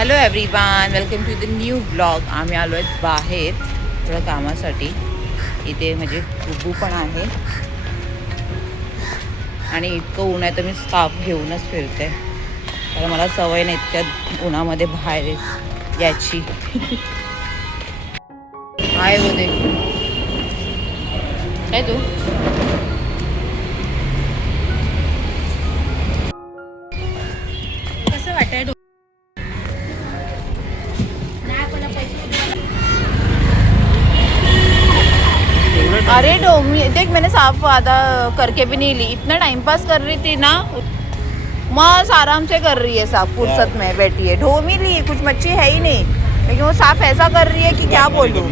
Hello everyone, welcome to the new blog. आम्ही आलो आहेत बाहेर थोडं कामासाठी. इथे म्हणजे बुबू पण आहे आणि इतकं ऊन आहे तर मी स्कार्फ घेऊनच फिरते, कारण मला सवय नाही इतक्या उन्हामध्ये बाहेर याची. आहे वो दे काय तू कसं वाटत? अरे डोमी देख, मैंने साफ वादा करके भी नहीं ली. इतना टाइम पास कर रही थी ना, मस्त आराम से कर रही है साफ, फुर्सत में बैठी है. ढोमी ली, कुछ मच्छी है ही नहीं, लेकिन वो साफ ऐसा कर रही है कि क्या बोलूं.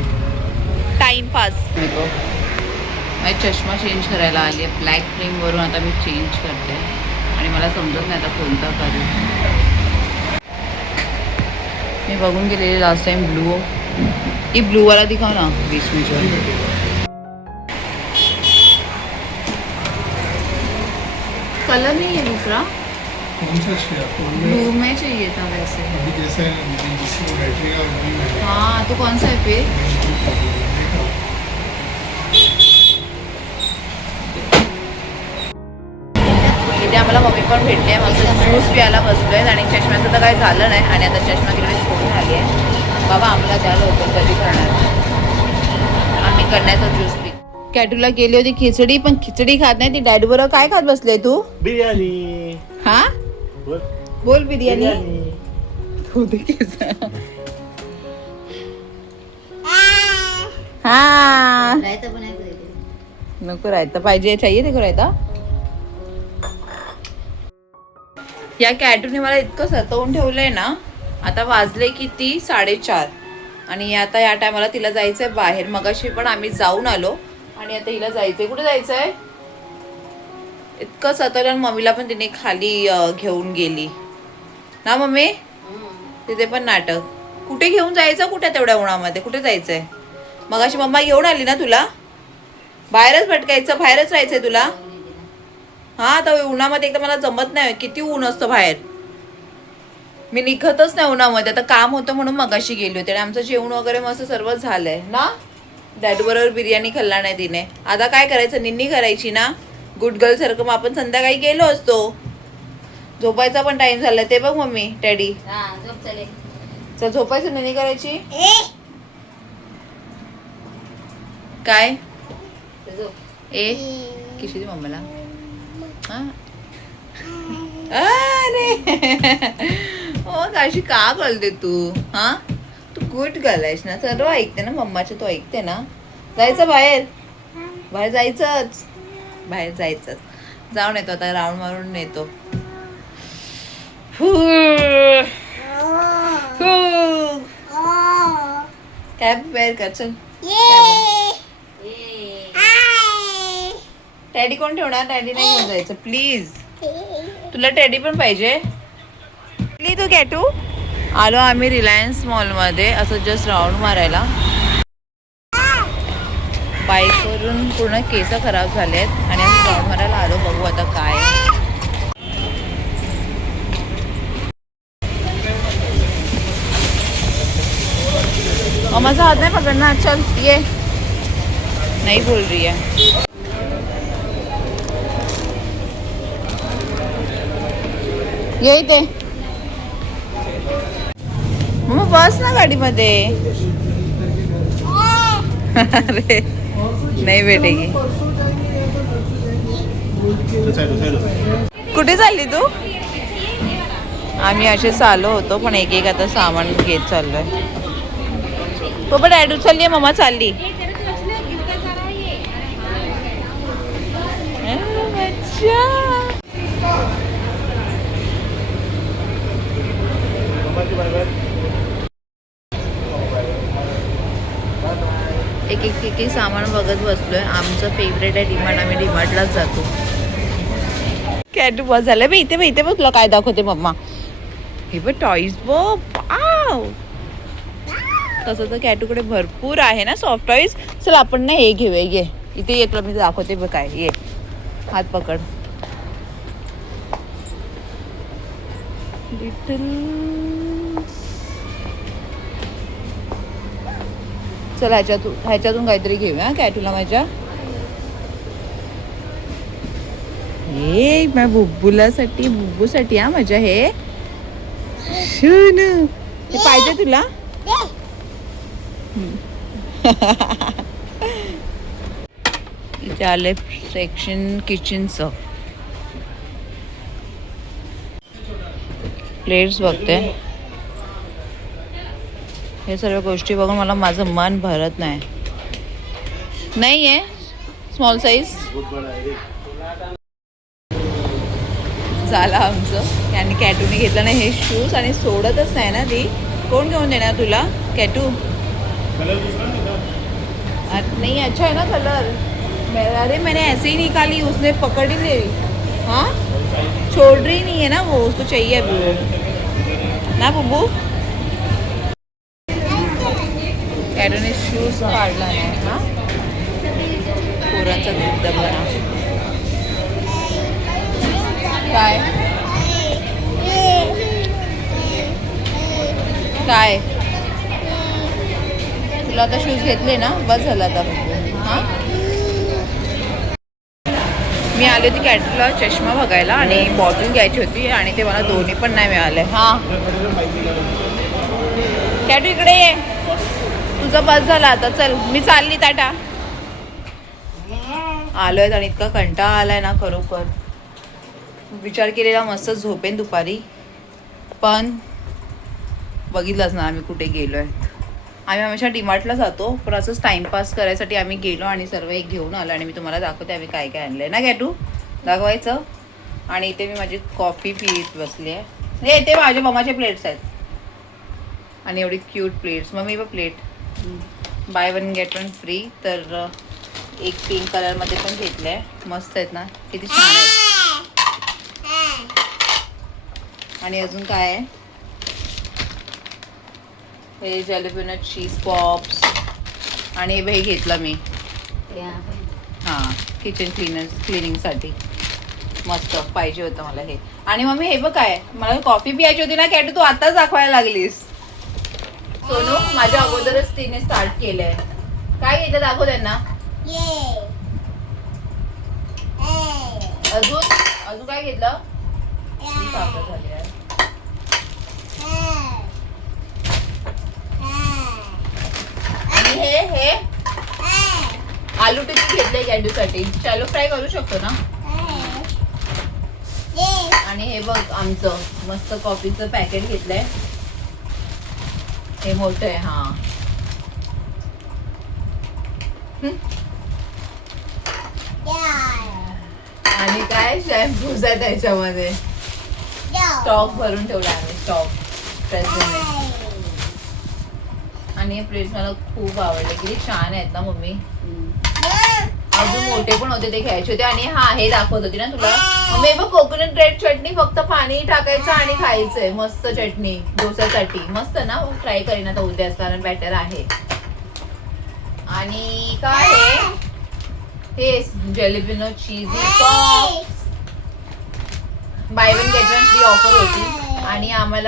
Time pass. मैं चष्मा चेंज करायला आली आहे. ब्लॅक फ्रेमवरून आता मी चेंज करते आणि मला समजत नाही आता कोणता करू. मी बघून गेलेली लास्ट टाइम ब्लू. ये ब्लू वाला दिखाओ ना बीच में जो. कलर नहीं है दूसरा, कौन सा चाहिए आपको? ब्लू में चाहिए था वैसे. अभी कैसा है जिसमें बैटरी का ब्लू है. हाँ तो कौन सा है फिर? इथे आम्हाला मम्मी पण भेटली आहे. मस्त ज्यूस प्यायला बसलोय आणि चष्म्याचं तर काही झालं नाही आणि आता चष्मा तिकडे सोडून आली आहे. बाबा आम्हाला द्यायला होतं कधी करणार, आम्ही करण्याचा ज्यूस पी. कॅटूला केली होती खिचडी, पण खिचडी खात नाही ती. डॅडी बरोबर काय खात बसले तू? बिर्याणी. हा बोल बिर्याणी. तू हाँ नको रायता पाहिजे, चाहिए देखो रायता. या कॅटूने मला इतकं सतवून ठेवलंय ना. आता वाजले किती 4:30 आणि आता या टायमाला तिला जायचंय बाहेर. मगाशी पण आम्ही जाऊन आलो आणि आता हिला जायचंय. कुठे जायचंय? इतकं सतवलं. मम्मीला पण तिने खाली घेऊन गेली ना मम्मी. तिथे पण नाटक. कुठे घेऊन जायचं? कुठे तेवढ्या उन्हामध्ये कुठे जायचंय? मगाशी मम्मा घेऊन आली ना तुला. बाहेरच भटकायचं, बाहेरच राहायचंय तुला. हा तर उन्हामध्ये एकदा मला जमत नाही. किती ऊन असतं बाहेर, मी निघतच नाही उन्हामध्ये. आता काम होतं म्हणून मगाशी गेली होती आणि आमचं जेवण वगैरे मस्त सर्व झालंय ना. डॅडू बरोबर बिर्याणी खाल्ला नाही तिने. आता काय करायचं, निन्नी करायची ना गुड गर्ल सारखं. मग आपण संध्याकाळी गेलो असतो. झोपायचा पण टाइम झालाय ते बघ मम्मी. डॅडी चल झोपायचं, निन्नी करायची. काय ए किशी मम्मीला. अरे हो काशी का कळते तू? हा तू गुड गर्ल आहेस ना, सर्व ऐकते ना मम्माचं. तू ऐकते ना. जायचं बाहेर, बाहेर जायचंच, बाहेर जायचंच. जाऊन येतो आता, राऊंड मारून येतो. कॅब वेअर कर चल. टॅडी कोण ठेवणार? टॅडी नाही घेऊन जायचं प्लीज. तुला टॅडी पण पाहिजे? तू कॅटू. आलो आम्ही रिलायन्स मॉलमध्ये असं जस्ट राऊंड मारायला. बाईकवरून पूर्ण केस खराब झालेत आणि असं राऊंड मारायला आलो. बघू आता काय. माझा हात नाही पकडणार. चल ये. नहीं बोल रही है. यही ते मग बस ना गाडीमध्ये. अरे नाही भेटेगी. कुठे चालली तू? आम्ही असेच आलो होतो पण एक एक आता सामान घेत चाललोय. बाबा डॅडू चालली, मम्मा चालली. एक एक सामान बघत बसलोय. आमचं फेवरेट आहे डीमार्ट. आम्ही डीमार्टलाच जातो. कॅटू बस झालं बाई. इथे इथे बघ तुला काय दाखवते मम्मा. हे बघ टॉईज बघ. तसं तर कॅटूकडे भरपूर आहे ना सॉफ्ट टॉईज. चल आपण ना हे घेऊया. ये इथे ये, तुला मी दाखवते बघ काय. ये हात पकड. लिटिल चल ह्याच्यातून काहीतरी घेऊया कॅटूला माझ्या. हे माझ्या बुब्बूसाठी हा माझ्या. हे शून हे पाहिजे तुला. इथे आले सेक्शन किचनचं. प्लेट्स बघते. हे सर्व गोष्टी बघून मला माझं मन भरत नाही. नाही आहे स्मॉल साईज. झालं आमचं. यांनी कॅटूने घेतलं नाही हे शूज आणि सोडतच नाही ना ती. कोण घेऊन देणार तुला कॅटू? नहीं अच्छा है ना कलर. अरे मैंने ऐसे ही निकाली, उसने पकड़ ही ली. हाँ छोड़ रही नहीं है ना वो, उसको चाहिए अभी वो ना बुब्बू. कॅटूने शूज काढला नाही. हा पोरांचा दूध डबा. काय काय तुला आता शूज घेतले ना, बस झालं आता. हां मी आले होती कॅटूला चष्मा बघायला आणि बॉटल घ्यायची होती आणि ते मला दोन्ही पण नाही मिळाले. हां कॅटू इकडे ये, तुझा बस झाला आता. चल मी चालली टाटा. आलो आहेत आणि इतका कंटाळा आलाय ना खरोखर. विचार केलेला मस्त झोपेन दुपारी, पण बघितलंच ना आम्ही कुठे गेलो आहे. आम्ही हमेशा डीमार्टला जातो, पण असंच टाइमपास करायसाठी आम्ही गेलो आणि सर्व एक घेऊन आलो. आणि मी तुम्हाला दाखवते आम्ही काय काय आणलं आहे ना कॅटू, दाखवायचं. आणि इथे मी माझी कॉफी पित बसली आहे. हे ते माझ्या मम्माचे प्लेट्स आहेत आणि एवढी क्यूट प्लेट्स. मग मी पण plate bye one get one free. तर एक पिंक कलरमध्ये पण घेतलं आहे. मस्त आहेत ना, किती छान आहेत. आणि अजून काय आहे, हे जॅलिपिनो चीज पॉप्स. आणि हे घेतलं मी हां किचन क्लिनिंगसाठी. मस्त पाहिजे होतं मला हे. आणि मम्मी हे बघ काय, मला कॉफी प्यायची होती ना कॅटू, तू आताच दाखवायला लागलीस. सोनू माझ्या अगोदरच तिने स्टार्ट केलंय. काय घेतलं दाखव त्यांना. अजून काय घेतलं. आणि हे आलू टिक्की घेतलंय कॅटूसाठी. शॅलो फ्राय करू शकतो ना. आणि हे बघ आमचं मस्त कॉफीचं पॅकेट घेतलंय. हे मोठं आहे. हा आणि काय शॅम्पूज आहे त्याच्यामध्ये. स्टॉक भरून ठेवला आहे स्टॉक प्रेसमध्ये. आणि हे प्लेट्स मला खूप आवडले, किती छान आहेत ना मम्मी. अजून मोठे पण होते ते घ्यायचे होते. आणि हा हे दाखवत होती ना तुला मम्मी, बघ कोकोनट रेड चटणी. फक्त पाणी टाकायचं आणि खायचंय. मस्त चटणी डोस्यासाठी. मस्त ना, ट्राय करीन आता उद्याच, कारण बॅटर आहे. आणि काय हे jalapeno cheesy pops. Buy one get one free offer होती. आणि आम्ही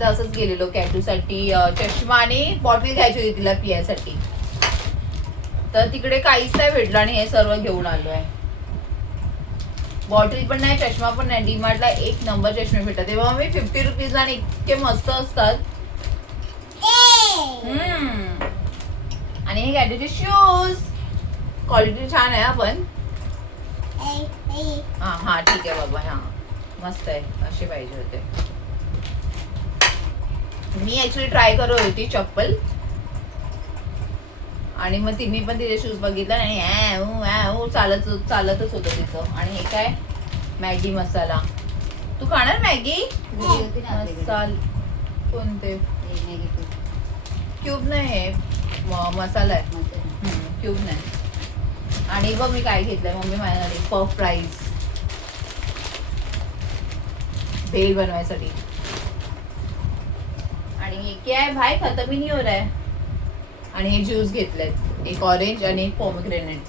तर असंच गेलेलो कॅटूसाठी चष्मा आणि बॉटल घ्यायची होती तिला पियासाठी. तर तिकडे काहीच नाही भेटलं आणि हे सर्व घेऊन आलो आहे. बॉटल पण नाही, चष्मा पण नाही. डीमार्टला एक नंबर चष्मे भेटतात. तेव्हा मी 50 रुपीजला आणि इतके मस्त असतात. आणि हे कॅटूचे शूज क्वालिटी छान आहे. आपण हा ठीक आहे बाबा. हा मस्त आहे, असे पाहिजे होते. मी ऍक्च्युली ट्राय करत होती चप्पल. आणि मग मी पण तिथे शूज बघितला आणि चालतच होतं तिचं. आणि हे काय, मॅगी मसाला. तू खाणार मॅगी मसाला? कोणते क्यूब नाही, हे मसाला आहे. क्यूब नाही. आणि बघ मी काय घेतलंय मम्मी माझ्यासाठी, पफ फ्राईज भेल बनवायसाठी. आणि हे क्या है भाई, खतम ही नहीं हो रहा है. आणि हे ज्यूस घेतलेत, एक ऑरेंज आणि एक पोमग्रेनेट.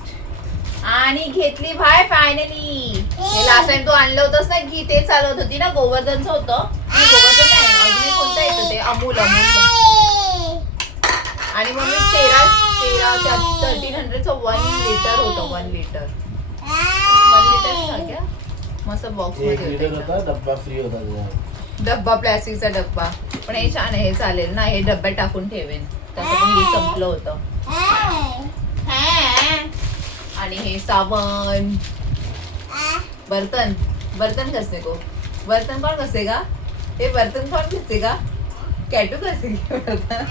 आणि घेतली भाई फायनली. हे लास्ट टाइम तू आणलं होतंस ना घी, ते चालवत होती ना, गोवर्धनचं होतं. गोवर्धन नाही, अजून कोणतं येतं ते, अमूल. आणि मग मी त्यात 1300चं 1 लिटर होतं. 1 लिटर 1 लिटर क्या मस्त बॉक्स एक मध्ये लीटर होतं. होता, डब्बा फ्री होता त्याच्यात. डब्बा प्लॅस्टिकचा डब्बा पण हे छान आहे. हे चालेल ना, हे डब्यात टाकून ठेवेन. तसं पण हे संपलं होतं. आणि हे साबण, बर्तन बर्तन घसने को बर्तन कौन घसेगा? हे बर्तन कौन घसेगा? कॅटू घसेगी बर्तन.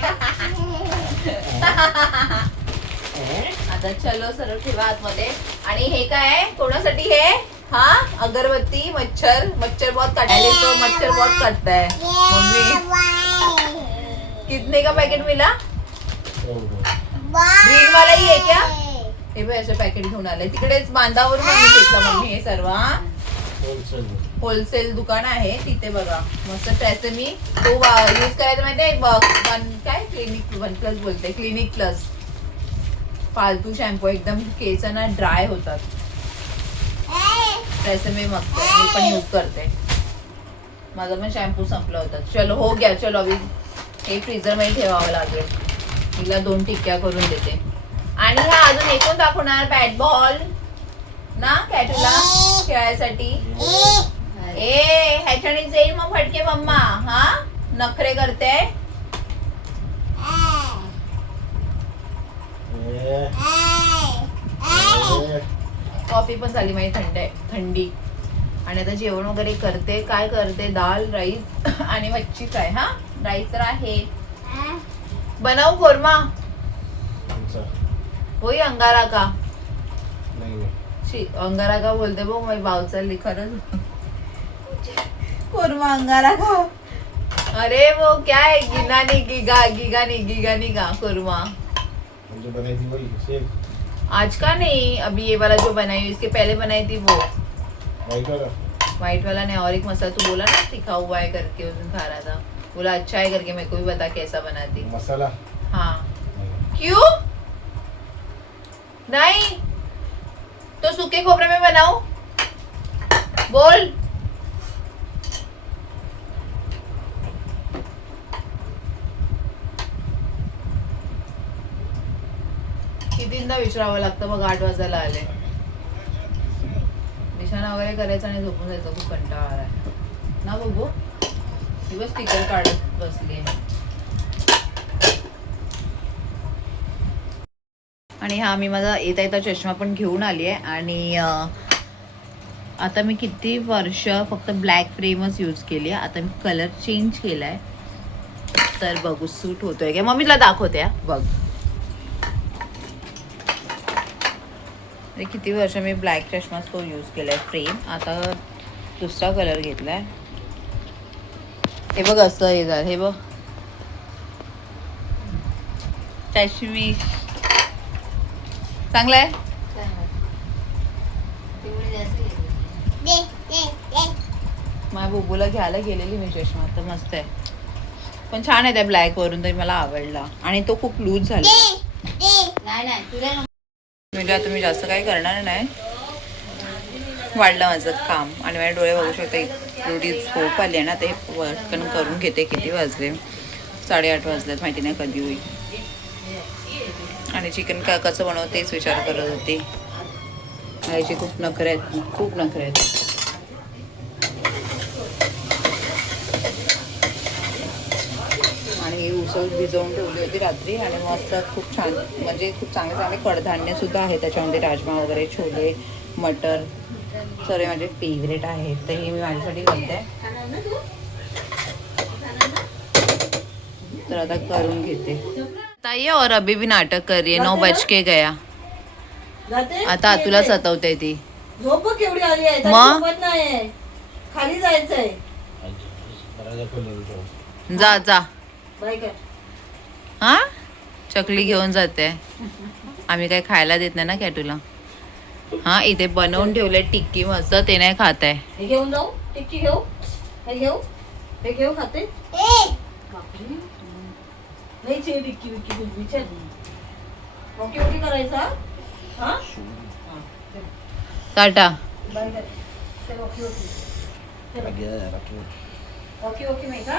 आता चलो सरळ ठेवा आतमध्ये. आणि हे काय कोणासाठी? हे हा अगरबत्ती. मच्छर बहुत काटायले तो मच्छर बहुत काटता है मम्मी. कितने का पैकेट मिला? ग्रीन वाला ही आहे क्या? हे बघ असं पॅकेट घेऊन आलंय. तिकडेच बांधावरून आम्ही घेतलं मम्मी हे सर्व. होलसेल दुकान आहे तिथे बघा. मस्त त्याचे मी तो यूज करायचा माहितीये काय क्लिनिक 1+ बोलते. क्लिनिक प्लस फालतू शॅम्पू एकदम केस ना ड्राय होतात. त्याचे मी मस्त मी पण यूज करते. माझा पण शॅम्पू संपला होता. चलो हो गया. चलो अभी हे फ्रीजर मध्ये ठेवावं लागेल. हिला 2 टिक्क्या करून देते. आणि हा अजून एकूण दाखवणार बॅट बॉल ना कॅटूला खेळायसाठी. ह्याच्याने जाईल मग फटके मम्मा. हा नखरे करते. कॉफी पण झाली माझी थंडी. आणि आता जेवण वगैरे करते. काय करते? दाल राईस आणि मच्छी फ्राय. हा राईस तर आहे. बनाऊ कोरमा वही अंगारा का अंगारा का बोलते बघ. माझी भाव चालली खरंच. कोरमा अंगारा का. अरे वो क्या है? गिगानी का कोरमा. जो बनाई थी वही सेम. आज का नहीं, अभी ये वाला जो बनाई इसके पहले बनाई थी वो व्हाइट वाला नहीं. और एक मसाला तू बोला ना तीखा हुआ है करके उस दिन खा रहा था. बोला अच्छा है करके. मेरे को भी बता कैसा बनाती. मसाला हाँ क्यों नहीं तो सूखे खोपरे में बनाओ. बोल. कितींदा विचारावं लागतं बघ. 8 वाजायला आले. निशाणा वगैरे करायचा आणि झोपून जायचं. खूप कंटाळा आलाय ना बघू. दिवस स्टिकर काढत बसली. आणि हा मी माझा येता चष्मा पण घेऊन आली आहे. आणि आता मी किती वर्ष फक्त ब्लॅक फ्रेमच यूज केली आहे. आता मी कलर चेंज केला आहे. तर बघू सूट होतोय का. मम्मीला दाखवते बघ. किती वर्ष मी ब्लॅक चष्मा तो यूज केलाय फ्रेम. आता दुसरा कलर घेतलाय. हे बघ असं हे झालं. हे बघ चष्मीश चांगला आहे. माझ्या बुबूला घ्यायला गेलेली मी चष्मा. तर मस्त आहे पण छान आहे त्या ब्लॅक वरून. तरी मला आवडला. आणि तो खूप लूज झाला. म्हणजे आता मी जास्त काही करणार नाही. वाढलं माझं काम. आणि माझे डोळे बघू शकते. एवढी झोप आली आहे ना. ते पटकन करून घेते. किती वाजले? 8:30 वाजलेत. माहिती नाही कधी होईल. आणि चिकन कसं बनवते तेच विचार करत होते. याची खूप नखरे आहेत. खूप नखरे आहेत. आणि ही उसळ भिजवून ठेवली होती रात्री. आणि मस्त खूप छान म्हणजे खूप चांगले कडधान्य सुद्धा आहे त्याच्यामध्ये. राजमा वगैरे, छोले, मटर सर्व माझे फेवरेट आहेत. तर हे मी माझ्यासाठी करते. तर आता करून घेते. ताई और अभी भी नाटक कर रही है. 9 बज के गया. आता तुला सतवते ती. झोप केवढी आली आहे. मग? झोपत नाही. खाली जायचंय. जा जा. बाय कर. हा चकली घेऊन जाते. आम्ही काही खायला देत नाही ना कॅटूला. हा इथे बनवून ठेवले टिक्की मस्त. ते नाही खात आहे. हे घेऊन जाऊ. टिक्की घेऊ. हे घेऊ. हे घेऊ खाते. नाही चे टिक्की विक्की तुझी चल. ओके ओके करायचा. हा टाटा. बाय कर. चल ओके ओके. ओके ओके नाही का.